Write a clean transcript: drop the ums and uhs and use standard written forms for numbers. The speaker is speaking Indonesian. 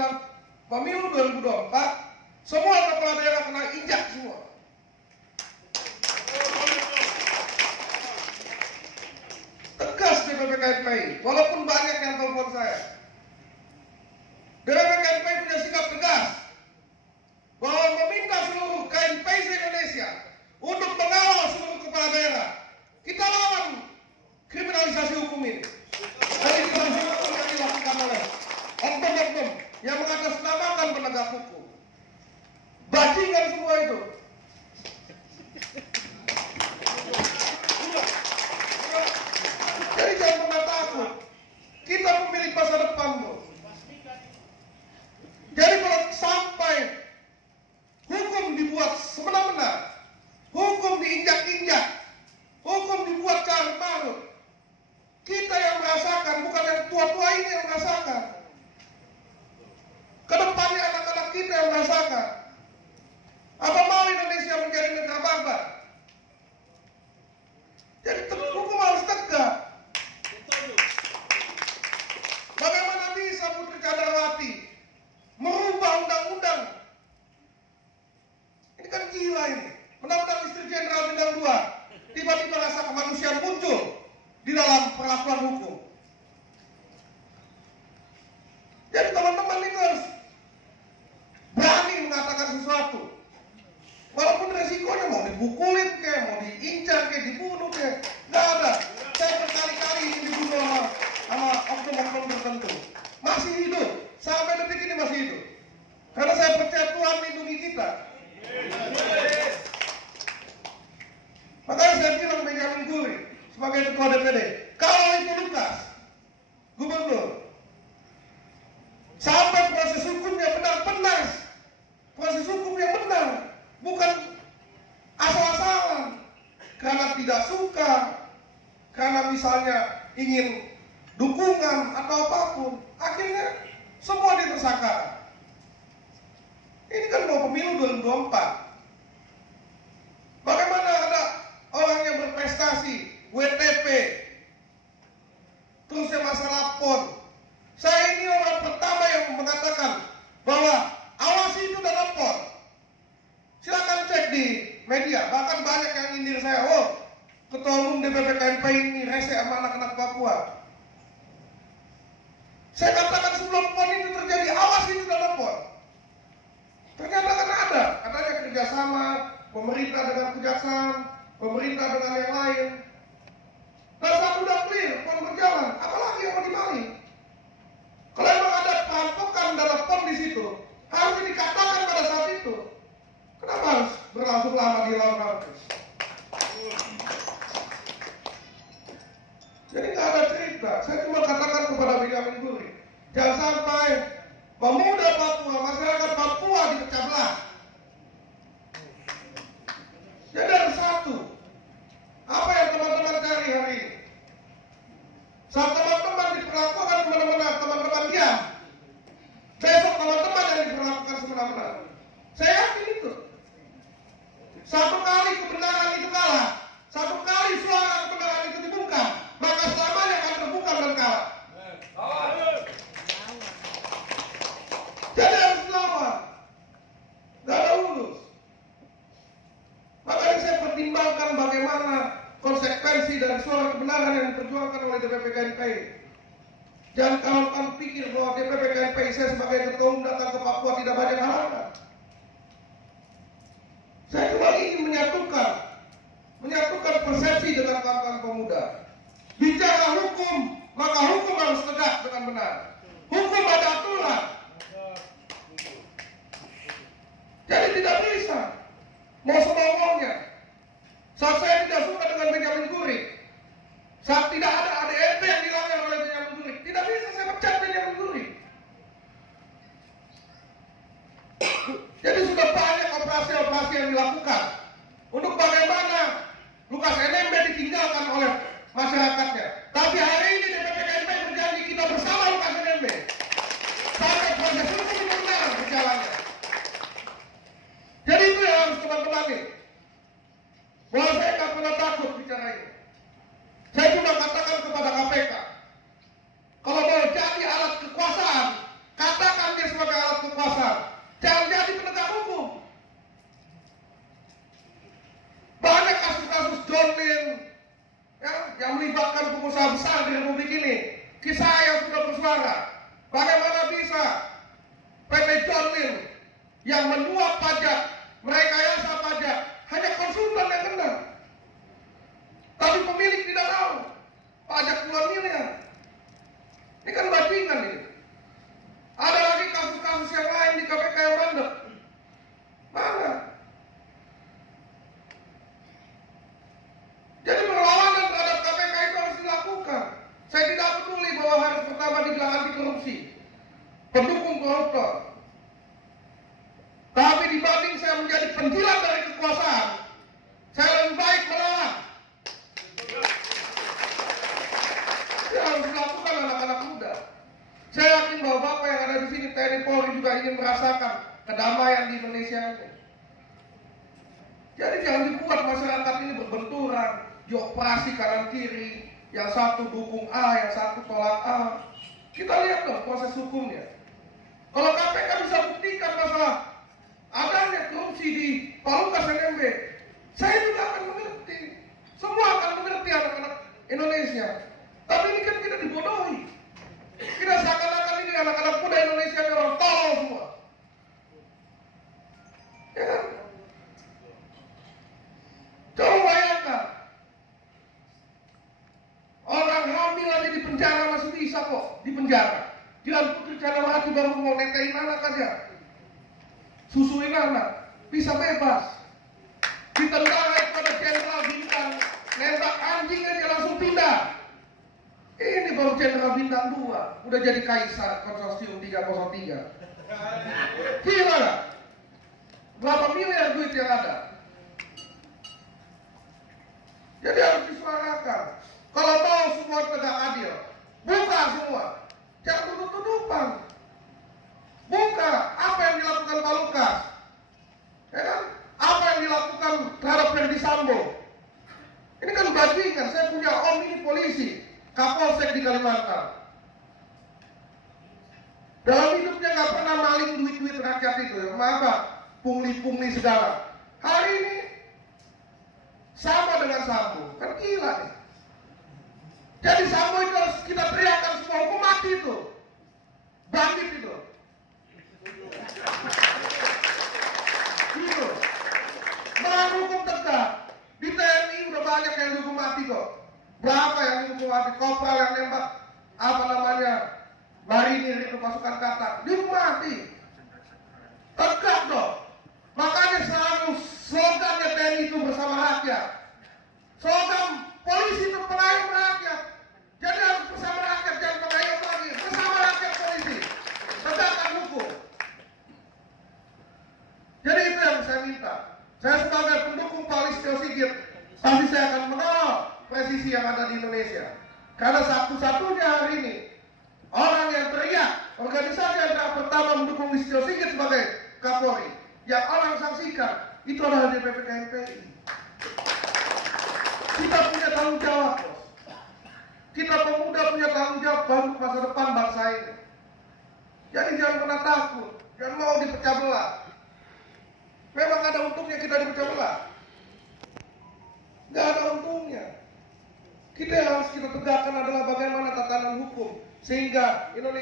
menjelang pemilu 2024, semua kepala daerah kena injak semua. Tegas DPP KNPI, walaupun banyak yang telepon saya. DPP KNPI punya sikap tegas bahwa meminta seluruh KNPI se-Indonesia untuk mengawal seluruh kepala daerah. Kita lawan kriminalisasi hukum ini. Kriminalisasi hukum yang dilakukan oleh oknum-oknum yang mengatasnamakan penegak hukum. Bajingan semua itu. Jadi jangan pernah takut. Kita memiliki masa depan, bro. Jadi kalau sampai hukum dibuat semena-mena, hukum diinjak-injak, hukum dibuat carut-marut, kita yang merasakan, bukan yang tua-tua ini yang merasakan. Kedepannya anak-anak kita yang merasakan. Apa mau Indonesia menjadi negara barbar? Jadi hukum harus tegak. Bagaimana bisa Putri Candrawati merubah undang-undang? Ini kan gila ini. Undang-undang Istri Jenderal Bintang 2. Tiba-tiba rasa kemanusiaan muncul di dalam perlakuan hukum. Jadi teman-teman itu harus berani mengatakan sesuatu. Walaupun resikonya mau dipukulin kayak, mau diincar kayak, dibunuh kayak, nggak ada. Saya berkali-kali ini dibunuh sama oknum-oknum tertentu. Masih hidup, sampai detik ini masih hidup. Karena saya percaya Tuhan lindungi kita. Makanya saya bilang Benjamin Guri sebagai ketua DPD, kalau itu Lukas, gubernur, sampai proses hukumnya benar-benar, proses hukum yang benar, bukan asal-asalan, karena tidak suka, karena misalnya ingin dukungan atau apapun, akhirnya semua ditersangka. Ini kan mau pemilu 2024. Bagaimana ada orang yang berprestasi, WTP, terusnya masalah PON. Saya ini orang pertama yang mengatakan bahwa awasi itu dalam PON. Silakan cek di media, bahkan banyak yang nyindir saya, oh ketua umum DPP KNPI ini rese sama anak-anak Papua. Saya katakan sebelum PON itu terjadi, awas itu dalam PON. Ternyata kan ada, katanya kerjasama pemerintah dengan kejaksaan, pemerintah dengan yang lain. Nah saat udah clear, PON berjalan, apalagi yang mau dibalik? Kalau memang ada perampokan dalam PON di situ, harus dikatakan pada saat itu. Kenapa harus berlangsung lama di laut? Jadi nggak ada cerita. Saya cuma katakan kepada Benjamin Guri, jangan sampai pemuda Papua, masyarakat Papua dipecah belah. Jadi ada satu, apa yang teman-teman cari hari ini? Saat teman-teman diperlakukan semena-mena, teman-teman diam. Besok teman-teman yang diperlakukan semena-mena. Saya yakin itu. Satu kali kebenaran itu kalah, satu kali suara kebenaran itu dibuka, maka selamanya akan terbuka dan kalah. Jadi harus lawan, gak ada urus. Makanya saya pertimbangkan bagaimana konsekuensi dari suara kebenaran yang diperjuangkan oleh DPP KNPI. Jangan kawan-kawan pikir bahwa DPP KNPI saya sebagai ketua umum datang ke Papua tidak banyak halangan. Saya cuma ingin menyatukan persepsi dengan kawan-kawan pemuda. Bicara hukum, maka hukum harus tegak dengan benar. Hukum ada aturan. Jadi tidak bisa mau semau-maunya. Saat saya tidak suka dengan Benjamin Guri, saat tidak ada ADRT yang dilanggar oleh Benjamin Guri, tidak bisa saya pecat Benjamin Guri. Jadi sudah banyak operasi-operasi yang dilakukan untuk bagaimana Lukas NMB ditinggalkan oleh masyarakatnya. Tapi hari ini DPP KNPI berjanji kita bersama Lukas NMB sampai proses hukum benar berjalannya. Jadi itu yang harus teman-teman ini. Bahwa saya tidak pernah takut bicara ini. Saya cuma katakan kepada KPK, kalau mau jadi alat kekuasaan, katakan dia sebagai yang menyuap pajak, merekayasa pajak, hanya konsultan yang kena. Tapi pemilik tidak tahu. Pajak puluhan miliar. Ini kan bajingan ini. Ada lagi kasus-kasus yang lain di KPK yang mandek. Mana? Jadi perlawanan terhadap KPK itu harus dilakukan. Saya tidak peduli bahwa hari pertama dibilang anti korupsi, pendukung koruptor. Tapi dibanding saya menjadi penjilat dari kekuasaan, saya lebih baik melawan. Yang harus dilakukan anak-anak muda. Saya yakin bahwa Bapak yang ada di sini, TNI Polri juga ingin merasakan kedamaian di Indonesia ini. Jadi jangan dibuat masyarakat ini berbenturan, dioperasi kanan kiri, yang satu dukung A, yang satu tolak A. Kita lihat dong proses hukumnya. Kalau KPK bisa buktikan masalah adanya korupsi di Palukas NMB, saya juga akan mengerti. Semua akan mengerti anak-anak Indonesia. Tapi ini kan kita dibodohi. Kita seakan-akan ini anak-anak muda Indonesia ini orang tolol semua. Ya kan? Coba bayangkan. Orang hamil aja di penjara masih bisa kok, di penjara. Jangan Putri Candrawati baru mau netein anak aja, susuin anak, bisa bebas. Ditendang pada Jenderal Bintang, nembak anjing aja langsung pindah. Ini baru Jenderal Bintang 2, udah jadi kaisar konsorsium 303. Gila gak? Berapa miliar duit yang ada? Jadi harus disuarakan. Kalau mau semua tegak adil, buka semua. Jangan tutup-tutupan. Buka apa yang dilakukan Pak Lukas, ya kan? Apa yang dilakukan terhadap Ferdi Sambo. Ini kan bajingan. Saya punya om ini polisi, Kapolsek di Kalimantan. Dalam hidupnya nggak pernah maling duit-duit rakyat itu, ya. Apa? Pungli-pungli segala. Hari ini sama dengan Sambo, kan gila nih. Jadi Sambo itu harus kita teriakkan semua, hukum mati itu, bandit itu. Gitu. Melawan hukum tegak. Di TNI udah banyak yang dihukum mati kok. Berapa yang dihukum mati? Kopral yang nembak apa namanya, marinir itu pasukan Qatar, dihukum mati. Tegak dong. Makanya selalu slogannya TNI itu bersama rakyat. Slogan polisi itu pengayom rakyat. Jadi harus bersama rakyat, jangan pengayom lagi. Bersama rakyat polisi, tegakkan hukum. Jadi itu yang saya minta. Saya sebagai pendukung Pak Listio Sigit, pasti saya akan mengawal presisi yang ada di Indonesia. Karena satu-satunya hari ini orang yang teriak, organisasi yang pertama mendukung Listio Sigit sebagai Kapolri, yang orang saksikan itu adalah DPP KMPI. Kita punya tanggung jawab, bos. Kita pemuda punya tanggung jawab untuk masa depan bangsa ini. Jadi jangan pernah takut, jangan mau dipecah belah. Memang ada untungnya kita dipecah belah. Gak ada untungnya. Kita yang harus kita tegakkan adalah bagaimana tatanan hukum sehingga Indonesia